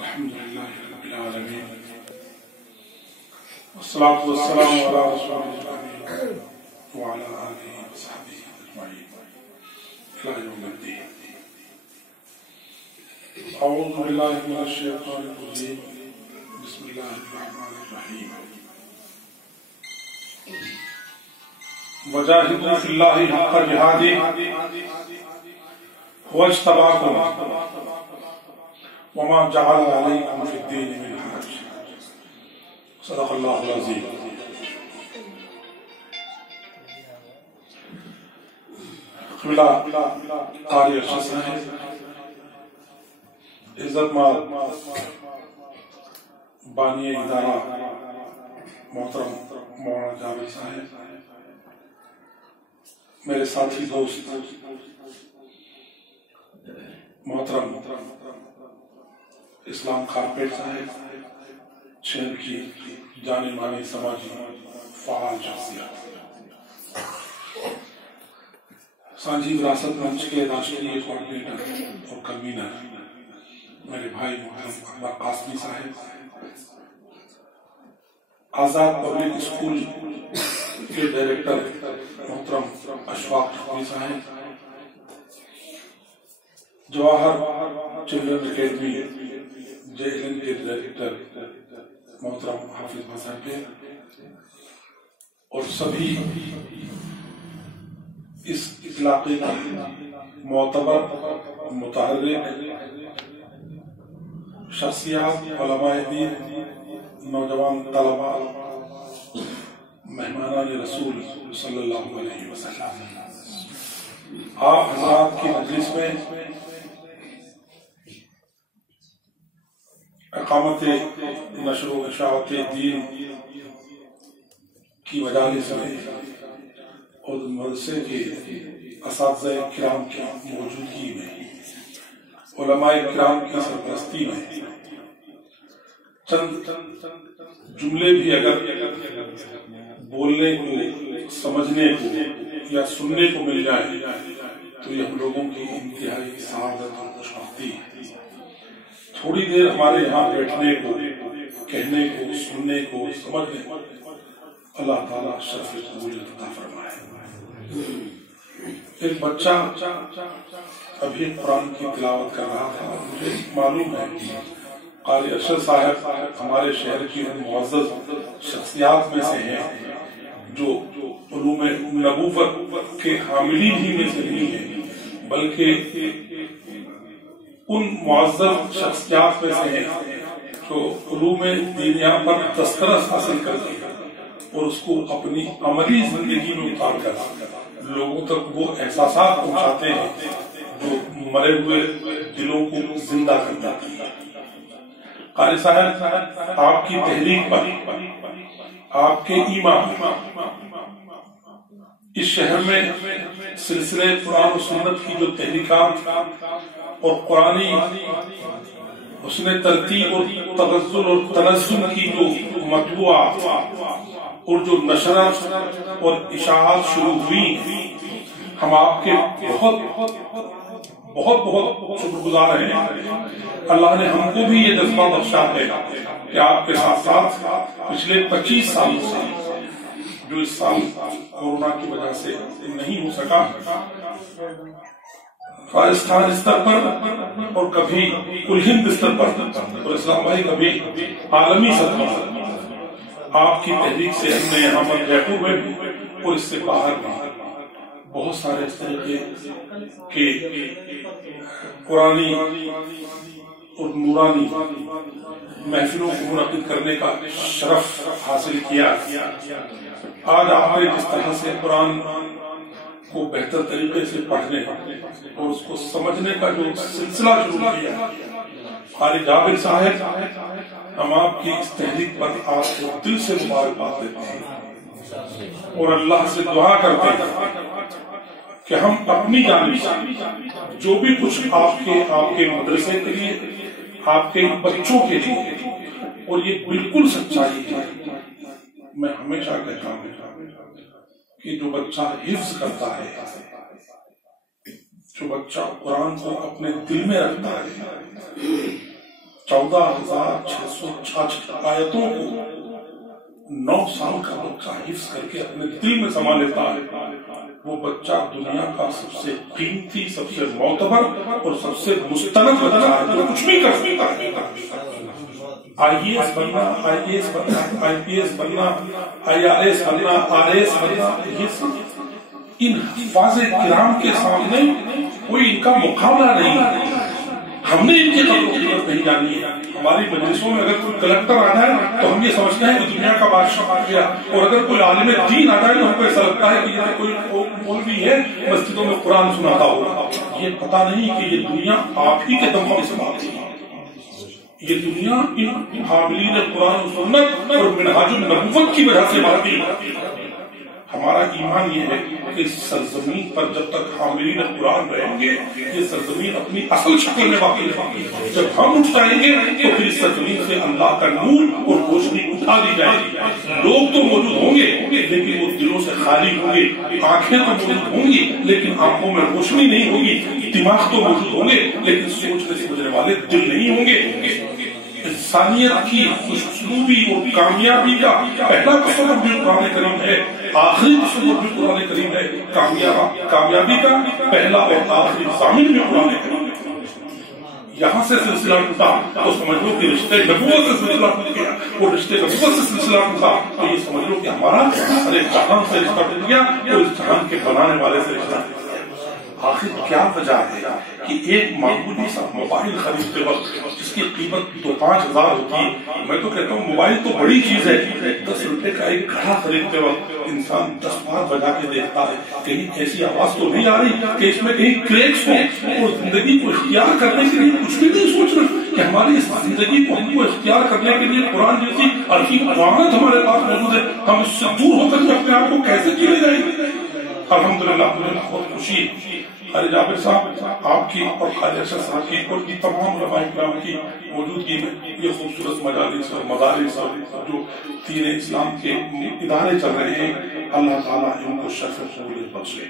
الحمد لله رب العالمين والصلاة والسلام على رسول الله وعلى آله وصحبه أجمعين إلى يوم الدين. أعوذ بالله من الشيطان الرجيم. بسم الله الرحمن الرحيم. وجاهدوا في الله حق جهاده هو اجتباكم وما جعل عليكم في الدين من حرج. صدق الله العظيم. قبلہ قاری ارشد صاحب، عزت مال بانی ادارہ محترم مولانا جاوید صاحب، میرے ساتھی دوست محترم اسلام کارپیٹ صاحب، شہر کی جانے مانی سماجی فعال شخصیات، سانجھی وراثت منچ کے راشٹریہ کوارڈینیٹر اور کنوینر میرے بھائی محترم اکبر قاسمی صاحب، آزاد پبلک اسکول کے ڈائریکٹر محترم اشفاق حکمی صاحب، جواہر چلڈرن اکیڈمی جیلن کے ڈائریکٹر محترم حافظ صاحب اور سبھی اس علاقے کی معتبر متحرک شخصیات، علماء دین، نوجوان طلباء، مہمانان رسول صلی اللہ علیہ وسلم، آپ حضرات کی مجلس میں اقامت نشر و اشاعت دین کی مجالس میں اور مدرسے کے اساتذہ کرام کی موجودگی میں، علماء کرام کی سرپرستی میں چند جملے بھی اگر بولنے کو، سمجھنے کو یا سننے کو مل جائے تو یہ ہم لوگوں کی انتہائی سعادت اور خوشبختی ہے۔ تھوڑی دیر ہمارے یہاں بیٹھنے کو، کہنے کو، سننے کو، سمجھنے کو اللہ تعالیٰ شرف قبولیت عطا فرمائے۔ ایک بچہ ابھی قرآن کی تلاوت کر رہا تھا، مجھے معلوم ہے قاری ارشد صاحب ہمارے شہر کی معزز شخصیات میں سے ہیں جو علوم نبوت کے حاملین ہی میں سے نہیں ہیں، بلکہ ان معزز شخصیات میں سے ہیں جو علوم دینیا پر دسترس حاصل کرتے ہیں اور اس کو اپنی عملی زندگی میں اتار کر لوگوں تک وہ احساسات پہنچاتے ہیں جو مرے ہوئے دلوں کو زندہ کرتا ہے۔ قاری صاحب، آپ کی تحریک پر، آپ کے ایمان پر اس شہر میں سلسلے قرآن و سنت کی جو تحریکات اور قرآنی حسن ترتیب اور تغزل اور تنزل کی جو مطبوعات اور جو نشرات اور اشاعات شروع ہوئی، ہم آپ کے بہت بہت بہت شکر گزار ہیں۔ اللہ نے ہم کو بھی یہ جذبہ بخشا ہے کہ آپ کے ساتھ ساتھ پچھلے 25 سال سے، جو اس سال کورونا کی وجہ سے نہیں ہو سکا، راجستھان استر پر اور کبھی کل ہند استر پر اور اسلام بھائی کبھی عالمی سطح پر آپ کی تحریک سے ہم نے یہاں پر جے پور میں بھی اور اس سے باہر بھی بہت سارے اس طریقے کے قرآنی اور نورانی محفلوں کو منعقد کرنے کا شرف حاصل کیا۔ آج آپ نے جس طرح سے قرآن کو بہتر طریقے سے پڑھنے اور اس کو سمجھنے کا جو سلسلہ شروع کیا، قاری جابر صاحب، ہم آپ کی اس تحریک پر آپ کو دل سے مبارکباد دیتے ہیں اور اللہ سے دعا کرتے ہیں کہ ہم اپنی جانب سے جو بھی کچھ آپ کے مدرسے کے لیے، آپ کے بچوں کے لیے، اور یہ بالکل سچائی ہے، میں ہمیشہ کہتا ہوں کہ جو بچہ حفظ کرتا ہے، جو بچہ قرآن کو اپنے دل میں رکھتا ہے 14,666 آیتوں کو 9 سال کا بچہ حفظ کر کے اپنے دل میں سما لیتا ہے، وہ بچہ دنیا کا سب سے قیمتی، سب سے معتبر اور سب سے مستند بچہ ہے جو کچھ بھی کر سکتا ہے۔ IAS بننا، IAS بننا، IPS بننا، IRS بننا، RS بننا، یہ سب ان حفاظ کرام کے سامنے کوئی ان کا مقابلہ نہیں۔ ہم نے ان کی قدر و قیمت نہیں جانی ہے۔ ہماری مجلسوں میں اگر کوئی کلکٹر آ جائے تو ہم یہ سمجھتے ہیں کہ دنیا کا بادشاہ آ گیا، اور اگر کوئی عالم دین آ جائے تو ہم کو ایسا لگتا ہے کہ یہ کوئی مولوی ہے مسجدوں میں قرآن سناتا ہوگا۔ یہ پتہ نہیں کہ یہ دنیا آپ ہی کے دم پر استعمال ہے۔ یہ دنیا ان حاملین قرآن و سنت اور منہاج النبوت کی وجہ سے بڑھتی ہے۔ ہمارا ایمان یہ ہے کہ اس سرزمین پر جب تک حاملین قرآن رہیں گے یہ سرزمین اپنی اصل شکل میں باقی رہے گی۔ جب ہم اٹھ جائیں گے تو پھر اس سرزمین سے اللہ کا نور اور روشنی اٹھا دی جائے گی۔ لوگ تو موجود ہوں گے لیکن وہ دلوں سے خالی ہوں گے، آنکھیں تو موجود ہوں گی لیکن آنکھوں میں روشنی نہیں ہوگی، دماغ تو موجود ہوں گے لیکن سوچنے سمجھنے والے دل نہیں ہوں گے۔ انسانیت کی خوشنودی اور کامیابی کا پہلا تصور بھی قرآن کریم ہے، آخری تصور بھی قرآن کریم ہے، کامیابی کا پہلا اور آخری ضامن بھی قرآن کریم ہے۔ یہاں سے سلسلہ ٹوٹا تو سمجھ لو کہ رشتے نبوت سے سلسلہ ٹوٹ گیا، اور رشتے نبوت سے سلسلہ ٹوٹا تو یہ سمجھ لو کہ ہمارا ارے جہان سے رشتہ ٹوٹ گیا اور اس جہان کے بنانے والے سے رشتہ ٹوٹ گیا۔ آخر کیا وجہ ہے کہ ایک معمولی سا موبائل خریدتے وقت جس کی قیمت 5,000 ہوتی ہے، میں تو کہتا ہوں موبائل تو بڑی چیز ہے، 10 روپے کا ایک گھڑا خریدتے وقت انسان 10 بار بجا کے دیکھتا ہے کہیں ایسی آواز تو نہیں آ رہی کہ اس میں کہیں کریکس ہو، اور زندگی کو اختیار کرنے کے لیے کچھ بھی نہیں سوچ رہے کہ ہماری اس زندگی کو ہم کو اختیار کرنے کے لیے قرآن جیسی عظیم امانت ہمارے پاس موجود ہے، ہم اس سے دور ہو کر اپنے آپ کو کیسے چلے جائیں گے۔ الحمدللہ مجھے بہت خوشی قاری جابر صاحب آپ کی اور قاری ارشد صاحب کی اور تمام علماء کرام کی موجودگی میں یہ خوبصورت مجالس اور مدارس اور جو دین اسلام کے ادارے چل رہے ہیں، اللہ تعالیٰ ان کو شرف قبولیت بخشے۔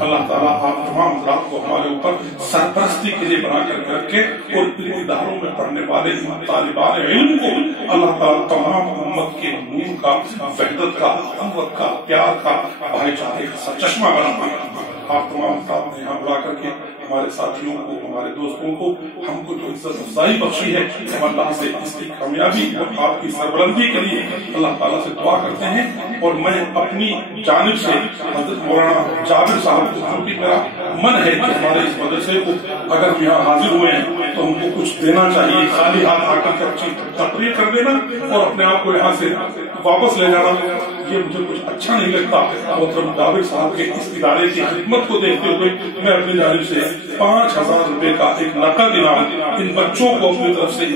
اللہ تعالیٰ آپ تمام حضرات کو ہمارے اوپر سرپرستی کے لیے بنا کر رکھے، اور ان اداروں میں پڑھنے والے طالبان علم کو اللہ تعالیٰ تمام امت کے نور کا، وحدت کا، قوت کا، پیار کا، بھائی چارے کا سرچشمہ بنا۔ آپ تمام ساتھ نے یہاں بلا کر کے ہمارے ساتھیوں کو، ہمارے دوستوں کو، ہم کو جو عزت افزائی بخشی ہے، ہم اللہ سے اس کی کامیابی اور آپ کی سربلندی کے لیے اللہ تعالیٰ سے دعا کرتے ہیں۔ اور میں اپنی جانب سے حضرت مولانا جابر صاحب کو، جو کہ میرا من ہے کہ ہمارے اس مدرسے کو اگر ہم یہاں حاضر ہوئے ہیں تو ہم کو کچھ دینا چاہیے، خالی ہاتھ آ کر کے اچھی تقریر کر دینا اور اپنے آپ کو یہاں سے واپس لے جانا یہ مجھے کچھ اچھا نہیں لگتا۔ محترم جابر صاحب کے اس ادارے کی خدمت کو دیکھتے ہوئے میں اپنی جانب سے 5,000 روپے کا ایک نقد انعام ان بچوں کو اپنی طرف سے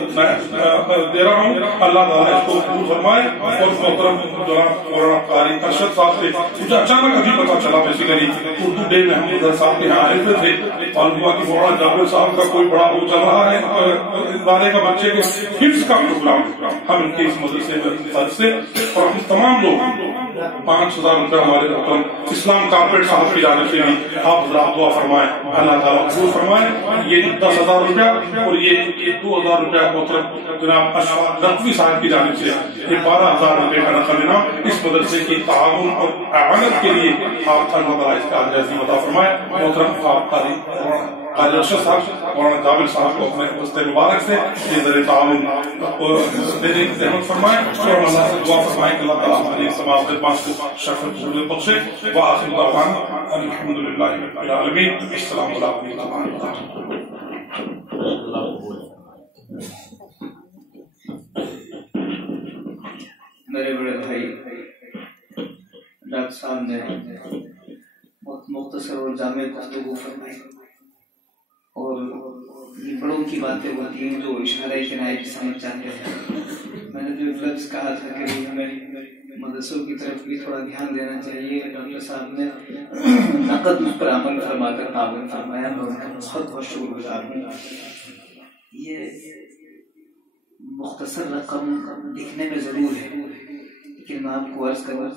دے رہا ہوں۔ اللہ تعالیٰ اس کو قبول فرمائے۔ اور محترم جناب مولانا قاری ارشد صاحب سے مجھے اچانک ابھی پتا چلا، بیسیکلی اردو ڈے میں ہم ادھر صاحب کے یہاں آئے ہوئے تھے، معلوم ہوا کہ مولانا جابر صاحب کا کوئی بڑا وہ چل رہا ہے ادارے کا بچے کے حفظ کا پروگرام، ہم ان کے اس مدرسے میں طرف سے اور ہم تمام لوگ 5,000 روپے ہمارے محترم اسلام کارپیٹ صاحب کی جانب سے بھی آپ دعا فرمائیں، اللہ تعالیٰ قبول فرمائے۔ یہ 10,000 روپیہ اور یہ 2,000 روپیہ محترم جناب اشفاق نقوی صاحب کی جانب سے یہ 12,000 روپے کا نقد انعام اس مدرسے کی تعاون اور اعانت کے لیے آپ اللہ تعالیٰ اس کا جزیل عطا فرمائے۔ محترم آپ قاری ارشد صاحب مولانا جابر صاحب کو اپنے وسط مبارک سے یہ ذریعہ تعاون دینے کی زحمت فرمائے اور اللہ سے دعا فرمائے کہ اللہ تعالیٰ ہماری تمام خدمات کو شرف قبولیت بخشے۔ وآخر دعوانا الحمدللہ رب العالمین۔ السلام علیکم ورحمۃ اللہ وبرکاتہ۔ میرے بڑے بھائی ڈاکٹر صاحب نے بہت مختصر اور جامع گفتگو فرمائی، اور یہ بڑوں کی باتیں ہوتی ہیں جو اشارہ کنایہ کی سمجھ جاتے ہیں۔ میں نے جو لفظ کہا تھا کہ ہمیں مدرسوں کی طرف بھی تھوڑا دھیان دینا چاہیے، ڈاکٹر صاحب نے نقد اس پر عمل فرما کر تعاون فرمایا، میں ان کا بہت بہت شکر گزار ہوں۔ یہ مختصر رقم لکھنے میں ضرور ہے، لیکن میں آپ کو عرض کروں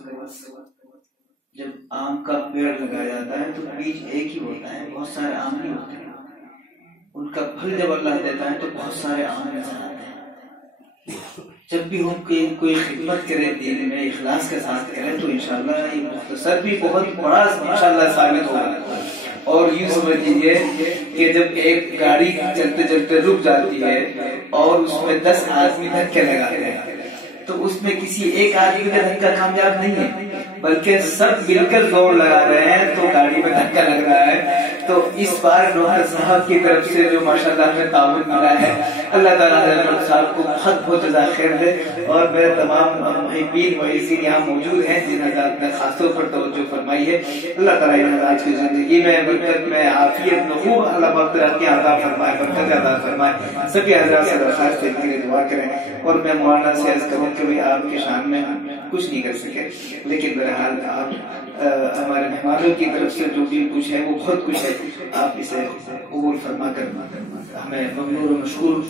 جب آم کا پیڑ لگایا جاتا ہے تو بیج ایک ہی ہوتا ہے، بہت سارے آم نہیں ہوتے ہیں، ان کا پھل جب اللہ دیتا ہے تو بہت سارے آم نظر آتے ہیں۔ جب بھی ہم کوئی خدمت کرے دین میں اخلاص کے ساتھ کرے تو انشاءاللہ یہ مختصر بھی بہت بڑا انشاءاللہ ثابت ہوگا۔ اور یوں سمجھ لیجیے کہ جب ایک گاڑی چلتے چلتے رک جاتی ہے اور اس میں 10 آدمی دھکے لگاتے ہیں تو اس میں کسی ایک آدمی کا دھکا کامیاب نہیں ہے، بلکہ سب مل کر زور لگا رہے ہیں تو گاڑی میں دھکا لگ رہا ہے۔ تو اس بار ڈاکٹر صاحب کی طرف سے جو ماشاءاللہ ہمیں تعاون ملا ہے، اللہ تعالیٰ ڈاکٹر صاحب کو بہت بہت جزائے خیر دے، اور میرے تمام محبین وعیزین یہاں موجود ہیں جن حضرات نے خاص طور پر توجہ فرمائی ہے، اللہ تعالیٰ ان حضرات کی زندگی میں برکت میں عافیت میں خوب اللہ پاک ترقی عطا فرمائے، برکت عطا فرمائے۔ سبھی حضرات سے درخواست ہے کہ دعا کریں، اور میں مولانا سے عرض کروں کہ آپ کی شان میں کچھ نہیں کر سکے، لیکن بہرحال آپ ہمارے مہمانوں کی طرف سے جو بھی کچھ ہے وہ بہت کچھ ہے، آپ اسے قبول فرما کر ہمیں ممنون و مشکور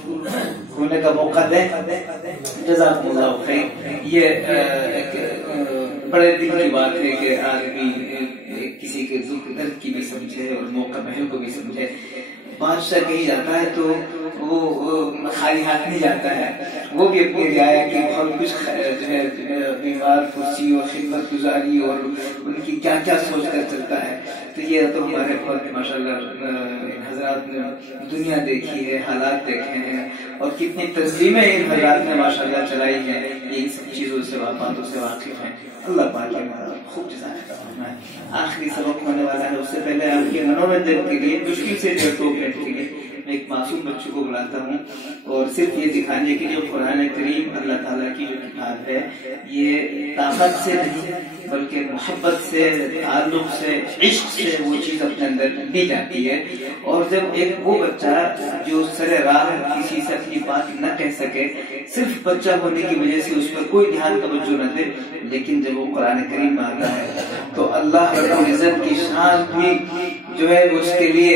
ہونے کا موقع دیں۔ جزاکم اللہ خیر۔ یہ ایک بڑے دل کی بات ہے کہ آدمی کسی کے دکھ درد کی بھی سمجھے اور موقع محل کو بھی سمجھے۔ بادشاہ کہیں جاتا ہے تو وہ خالی ہاتھ نہیں جاتا ہے، وہ بھی اپنی رعایا کی بہت کچھ جو ہے بیمار پرسی اور خدمت گزاری اور ان کی کیا کیا سوچ کر چلتا ہے۔ تو یہ تو ہمارے بہت ماشاءاللہ حضرات نے دنیا دیکھی ہے، حالات دیکھے ہیں، اور کتنی تنظیمیں ان حضرات نے ماشاءاللہ چلائی ہیں، ان سب چیزوں سے باتوں سے واقف ہیں۔ اللہ پاک خوب جزائے فرمائے۔ آخری سبق ہونے والا ہے، اس سے پہلے آپ کے منورنجن کے لیے مشکل سے 2 منٹ کے لیے میں ایک معصوم بچوں کو بلاتا ہوں، اور صرف یہ دکھانے کے لیے قرآن کریم اللہ تعالیٰ کی جو کتاب ہے یہ طاقت سے نہیں بلکہ محبت سے، تعلق سے، عشق سے وہ چیز اپنے اندر دی جاتی ہے۔ اور جب ایک وہ بچہ جو سر راہ کسی سے اپنی بات نہ کہہ سکے، صرف بچہ ہونے کی وجہ سے اس پر کوئی دھیان توجہ نہ دے، لیکن جب وہ قرآن کریم میں آتا ہے تو اللہ رب العزت کی شان بھی جو ہے اس کے لیے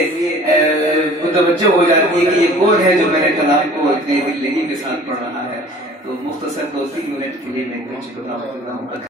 متوجہ ہو جاتی ہے کہ یہ کون ہے جو میرے کلام کو اتنے دلگی کے ساتھ پڑھ رہا ہے۔ تو مختصر 2-3 منٹ کے لیے میں کچھ بتا ہوں۔